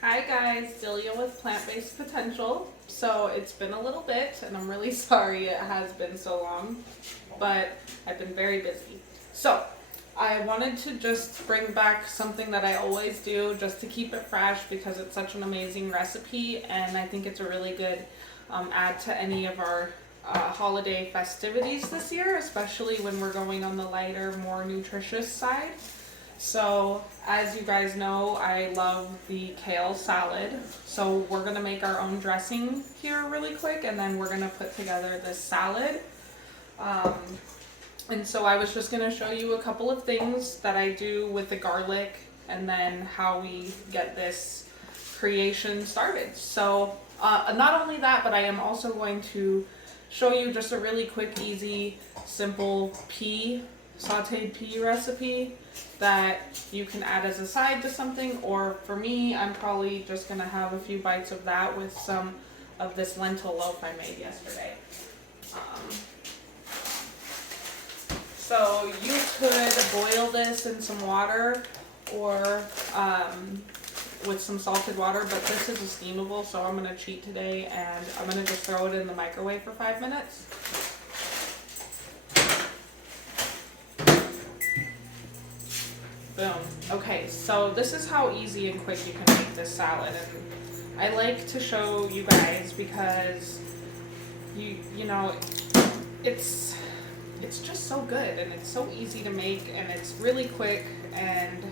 Hi guys, Delia with Plant-Based Potential. So it's been a little bit and I'm really sorry it has been so long, but I've been very busy. So I wanted to just bring back something that I always do just to keep it fresh because it's such an amazing recipe and I think it's a really good add to any of our holiday festivities this year, especially when we're going on the lighter, more nutritious side. So, as you guys know, I love the kale salad. So, we're gonna make our own dressing here really quick, and then we're gonna put together this salad. Um, and so, I was just gonna show you a couple of things that I do with the garlic, and then how we get this creation started. So, not only that, but I am also going to show you just a really quick, easy, simple sauteed pea recipe that you can add as a side to something, or for me, I'm probably just gonna have a few bites of that with some of this lentil loaf I made yesterday. So you could boil this in some water or with some salted water, but this is steamable, so I'm gonna cheat today and I'm gonna just throw it in the microwave for 5 minutes. Boom. Okay, so this is how easy and quick you can make this salad, and I like to show you guys because you know it's just so good and it's so easy to make and it's really quick, and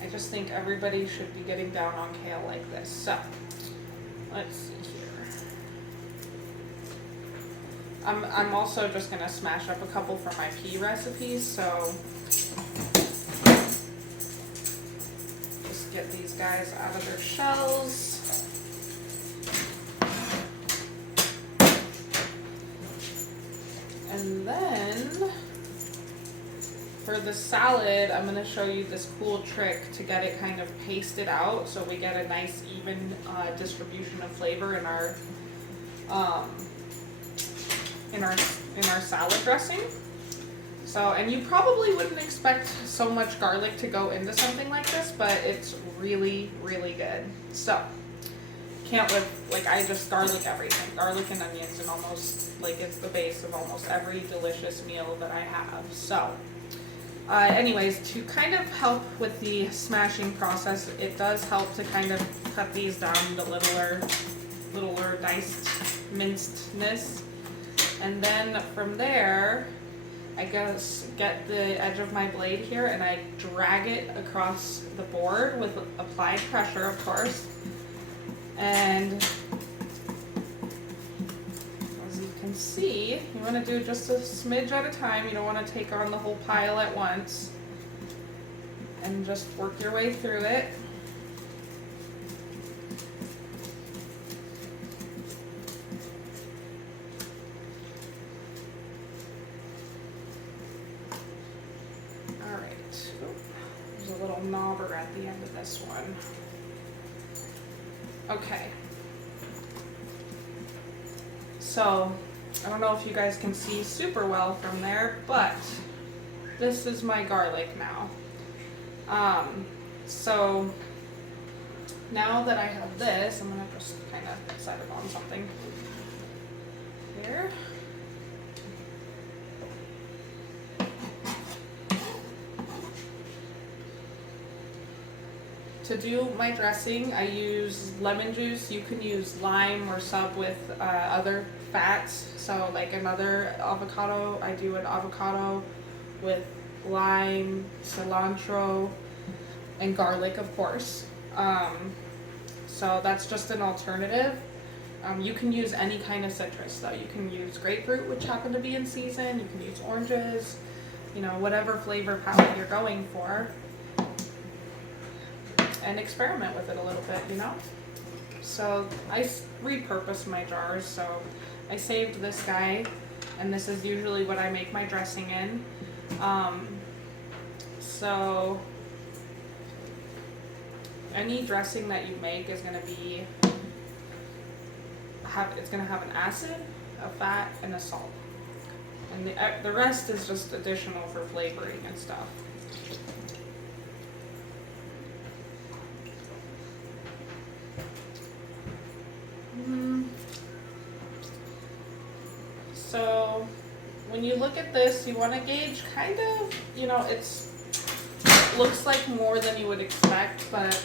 I just think everybody should be getting down on kale like this. So let's see here. I'm also just gonna smash up a couple for my pea recipes, so get these guys out of their shells. And then for the salad, I'm going to show you this cool trick to get it kind of pasted out so we get a nice even distribution of flavor in our salad dressing. So, and you probably wouldn't expect so much garlic to go into something like this, but it's really, really good. So, can't live, like I just garlic everything. Garlic and onions and almost, like it's the base of almost every delicious meal that I have. So, anyways, to kind of help with the smashing process, it does help to kind of cut these down to littler diced mincedness. And then from there, I just get the edge of my blade here and I drag it across the board with applied pressure, of course. And as you can see, you want to do just a smidge at a time. You don't want to take on the whole pile at once. And just work your way through it. There's a little knobber at the end of this one. Okay. So, I don't know if you guys can see super well from there, but this is my garlic now. So, now that I have this, I'm going to just kind of set it on something here. To do my dressing, I use lemon juice. You can use lime or sub with other fats. So like another avocado, I do an avocado with lime, cilantro, and garlic, of course. So that's just an alternative. You can use any kind of citrus though. You can use grapefruit, which happen to be in season. You can use oranges, whatever flavor palette you're going for. And experiment with it a little bit, So I repurposed my jars, so I saved this guy, and this is usually what I make my dressing in. So any dressing that you make is going to it's going to have an acid, a fat, and a salt. And the rest is just additional for flavoring and stuff. when you look at this, you want to gauge kind of, it looks like more than you would expect, but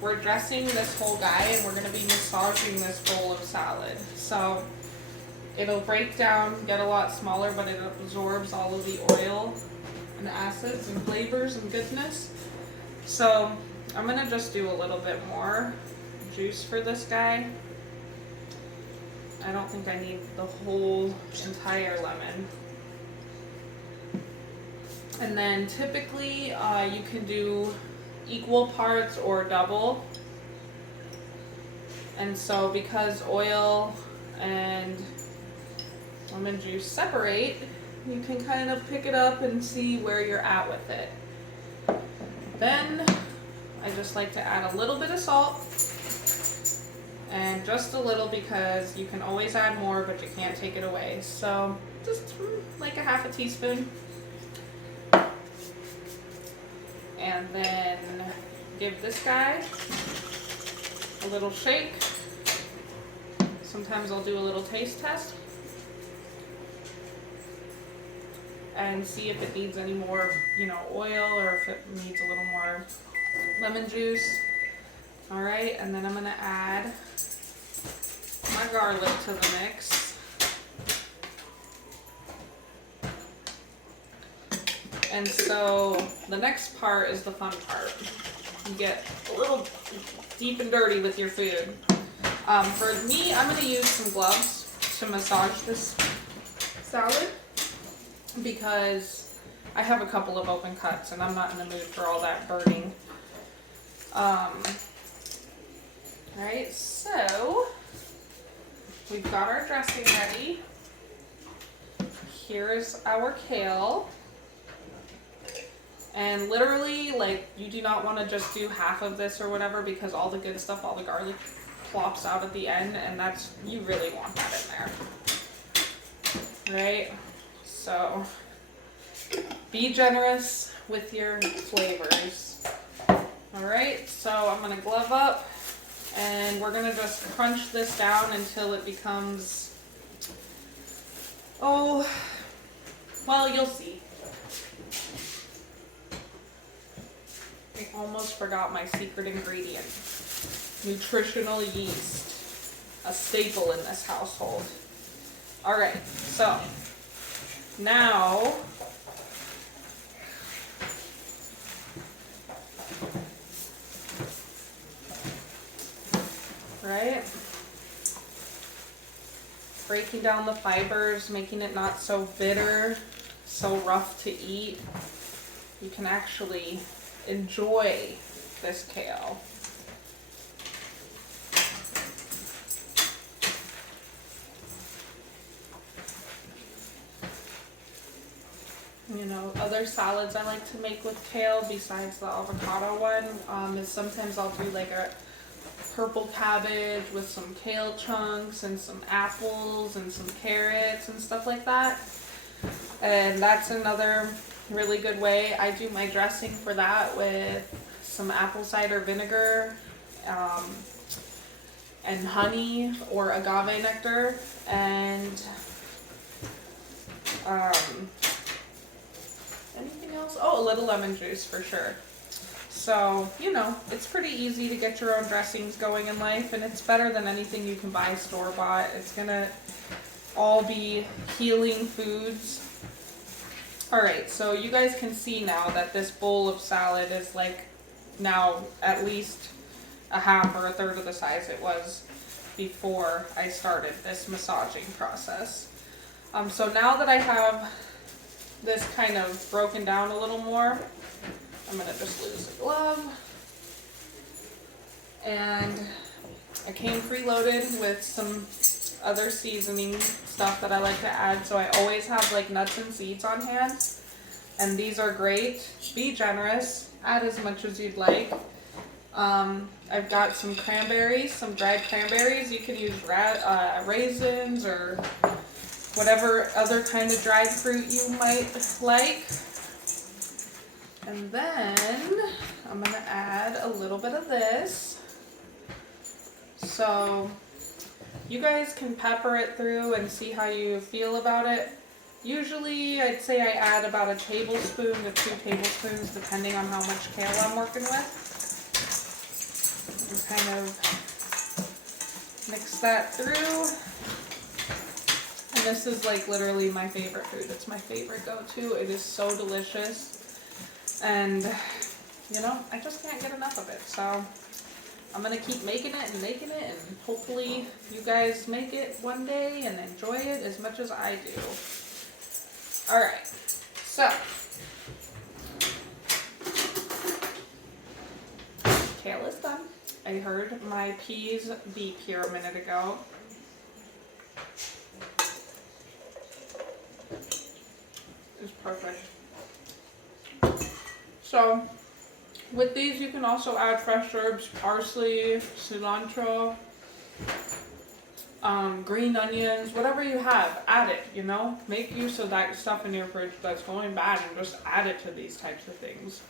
we're dressing this whole guy and we're going to be massaging this bowl of salad. So it'll break down, get a lot smaller, but it absorbs all of the oil and acids and flavors and goodness. So I'm going to just do a little bit more juice for this guy. I don't think I need the whole entire lemon. And then typically you can do equal parts or double. And so because oil and lemon juice separate, you can kind of pick it up and see where you're at with it. Then I just like to add a little bit of salt, and just a little because you can always add more, but you can't take it away. So just like a half a teaspoon. And then give this guy a little shake. Sometimes I'll do a little taste test and see if it needs any more, oil, or if it needs a little more lemon juice. All right, and then I'm gonna add my garlic to the mix. And so the next part is the fun part. You get a little deep and dirty with your food. For me, I'm going to use some gloves to massage this salad because I have a couple of open cuts and I'm not in the mood for all that burning. Alright, so we've got our dressing ready. Here's our kale. And literally, you do not want to just do half of this or whatever, because all the good stuff, all the garlic plops out at the end, and you really want that in there. Right? So, be generous with your flavors. Alright, so I'm going to glove up, and we're going to just crunch this down until it becomes, well, you'll see. I almost forgot my secret ingredient. Nutritional yeast. A staple in this household. Alright, so now breaking down the fibers, making it not so bitter, so rough to eat. You can actually enjoy this kale. Other salads I like to make with kale besides the avocado one is sometimes I'll do like a purple cabbage with some kale chunks and some apples and some carrots and stuff like that. And that's another really good way. I do my dressing for that with some apple cider vinegar and honey or agave nectar and anything else? Oh, a little lemon juice for sure. So, it's pretty easy to get your own dressings going in life, and it's better than anything you can buy store-bought. It's gonna all be healing foods. Alright, so you guys can see now that this bowl of salad is now at least a half or a third of the size it was before I started this massaging process. So now that I have this kind of broken down a little more, I'm going to just lose the glove. And I came preloaded with some other seasoning stuff that I like to add, so I always have nuts and seeds on hand, and these are great. Be generous, add as much as you'd like. I've got some cranberries, some dried cranberries. You could use raisins or whatever other kind of dried fruit you might like. And then I'm going to add a little bit of this. So you guys can pepper it through and see how you feel about it. Usually I'd say I add about a tablespoon to 2 tablespoons depending on how much kale I'm working with. And kind of mix that through. And this is like literally my favorite food. It's my favorite go-to. It is so delicious. And you know, I just can't get enough of it. So I'm gonna keep making it, and hopefully you guys make it one day and enjoy it as much as I do. Alright, so kale is done. I heard my peas beep here a minute ago. It's perfect. So with these you can also add fresh herbs, parsley, cilantro, green onions, whatever you have, add it, you know? Make use of that stuff in your fridge that's going bad and just add it to these types of things.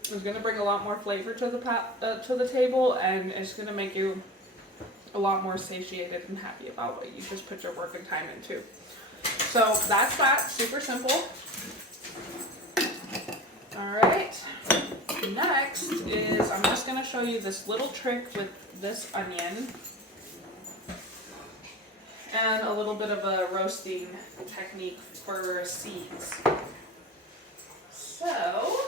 It's going to bring a lot more flavor to the table, and it's going to make you a lot more satiated and happy about what you just put your work and time into. So that's that, super simple. Alright, next is I'm just going to show you this little trick with this onion. And a little bit of a roasting technique for seeds. So,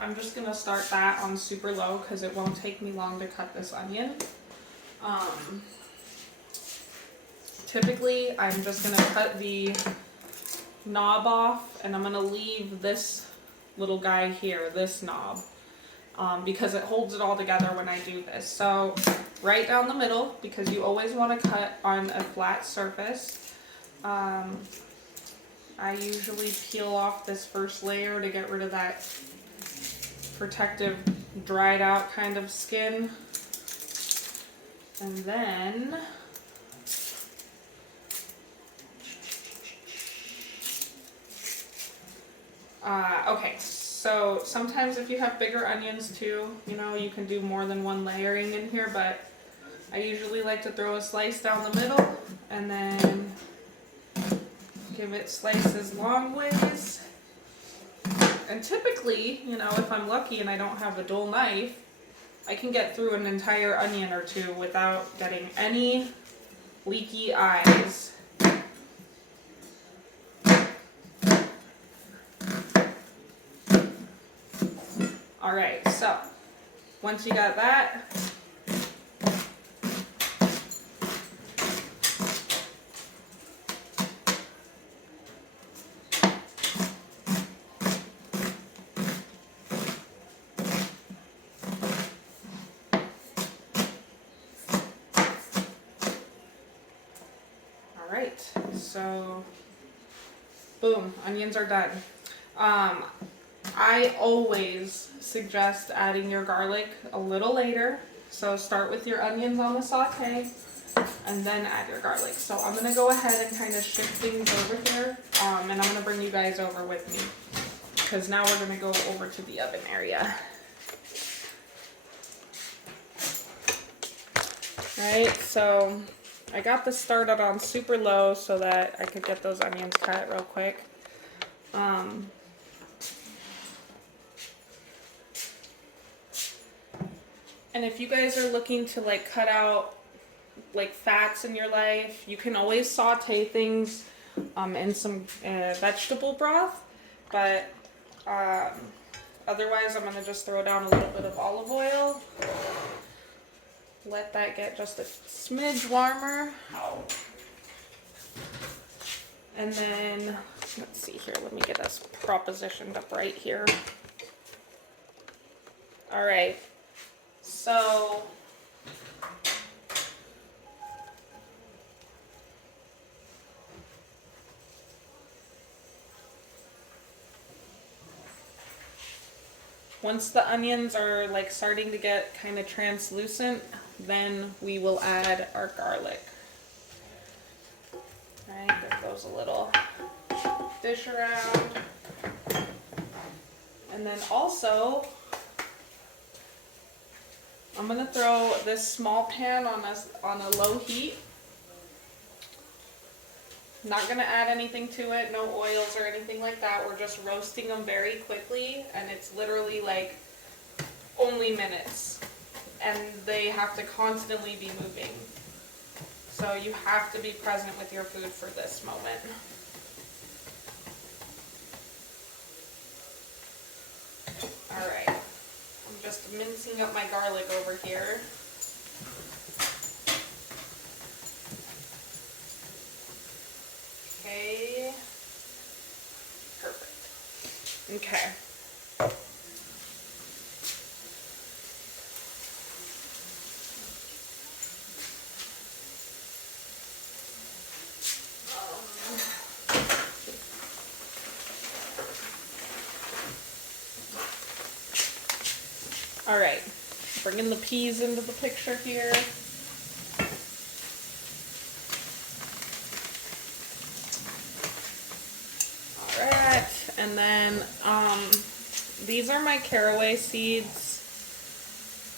I'm just going to start that on super low because it won't take me long to cut this onion. Typically, I'm just going to cut the knob off, and I'm going to leave this little guy here, this knob. Because it holds it all together when I do this. So right down the middle, because you always want to cut on a flat surface. I usually peel off this first layer to get rid of that protective, dried out kind of skin. And then okay. So sometimes if you have bigger onions too, you know, you can do more than one layering in here, but I usually like to throw a slice down the middle and then give it slices long ways. And typically, you know, if I'm lucky and I don't have a dull knife, I can get through an entire onion or two without getting any leaky eyes. Alright, so once you got that, alright, so boom, onions are done. I always suggest adding your garlic a little later. So start with your onions on the saute and then add your garlic. So I'm going to go ahead and kind of shift things over here, and I'm going to bring you guys over with me because now we're going to go over to the oven area. Right, so I got this started on super low so that I could get those onions cut real quick. And if you guys are looking to like cut out like fats in your life, you can always saute things in some vegetable broth, but otherwise I'm going to just throw down a little bit of olive oil, let that get just a smidge warmer, and then let's see here, let me get us propositioned up right here. Alright, so once the onions are like starting to get kind of translucent, then we will add our garlic. Right, there goes a little dish around. And then also, I'm gonna throw this small pan on a low heat. Not gonna add anything to it, no oils or anything like that. We're just roasting them very quickly, and it's literally like only minutes. And they have to constantly be moving. So you have to be present with your food for this moment. All right, I'm just mincing up my garlic over here. Okay, perfect. Okay. All right, bringing the peas into the picture here. All right, and then these are my caraway seeds.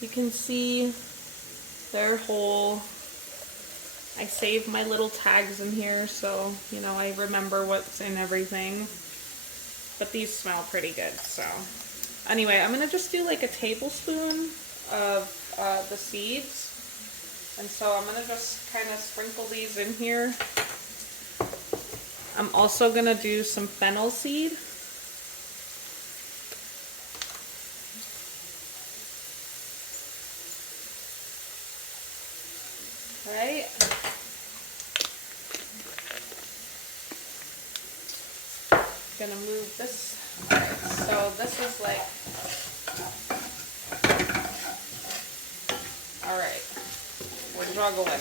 You can see they're whole. I save my little tags in here so, you know, I remember what's in everything. But these smell pretty good, so. Anyway, I'm gonna just do like a tablespoon of the seeds. And so I'm gonna just kind of sprinkle these in here. I'm also gonna do some fennel seed. Right? Gonna move this. Alright, so this is like, alright, we're juggling.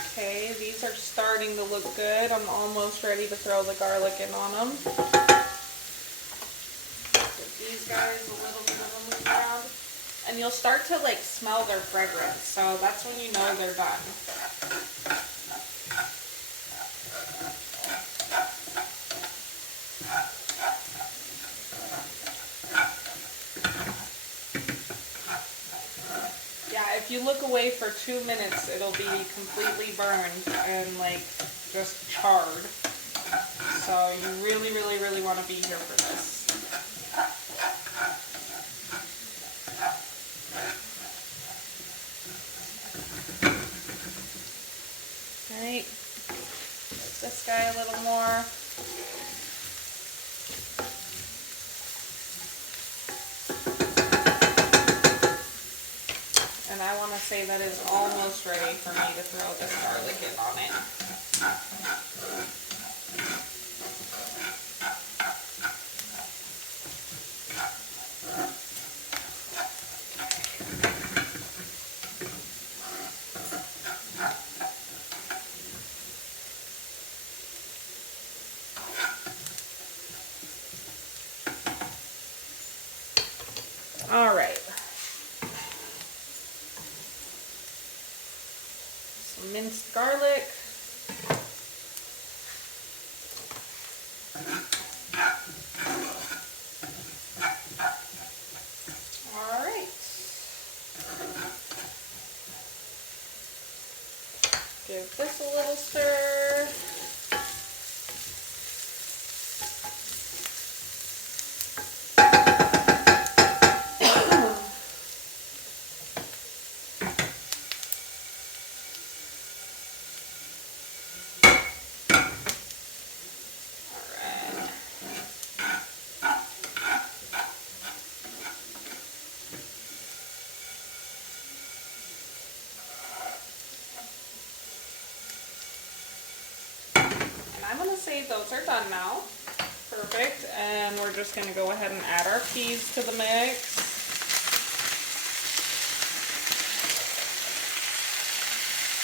Okay, these are starting to look good. I'm almost ready to throw the garlic in on them. Give these guys a little bit of a move around. And you'll start to like smell their fragrance, so that's when you know they're done. Yeah, if you look away for 2 minutes, it'll be completely burned and like just charred. So you really, really, really want to be here for this. Right, give this guy a little more. And I want to say that is almost ready for me to throw this garlic in on it. All right. Some minced garlic. All right. Give this a little stir. I'm going to say those are done now. Perfect. And we're just going to go ahead and add our peas to the mix.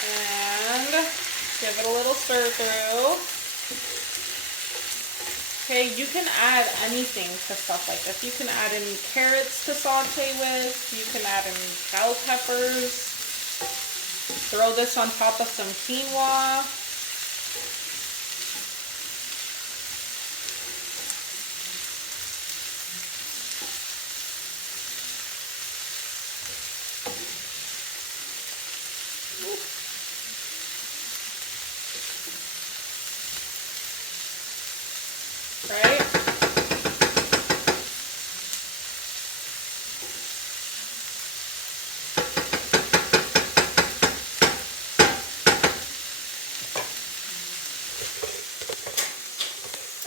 And give it a little stir through. Okay, you can add anything to stuff like this. You can add in carrots to saute with. You can add in bell peppers. Throw this on top of some quinoa.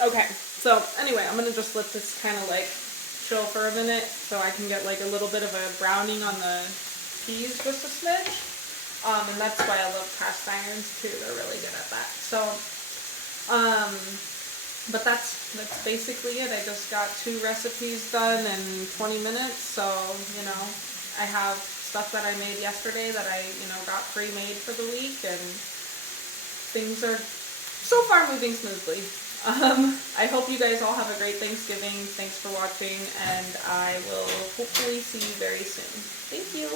Okay, so anyway, I'm gonna just let this kind of like chill for a minute so I can get like a little bit of a browning on the peas, just a smidge. And that's why I love cast irons too. They're really good at that. So, but that's basically it. I just got 2 recipes done in 20 minutes. So, you know, I have stuff that I made yesterday that I, you know, got pre-made for the week, and things are so far moving smoothly. I hope you guys all have a great Thanksgiving. Thanks for watching, and I will hopefully see you very soon. Thank you.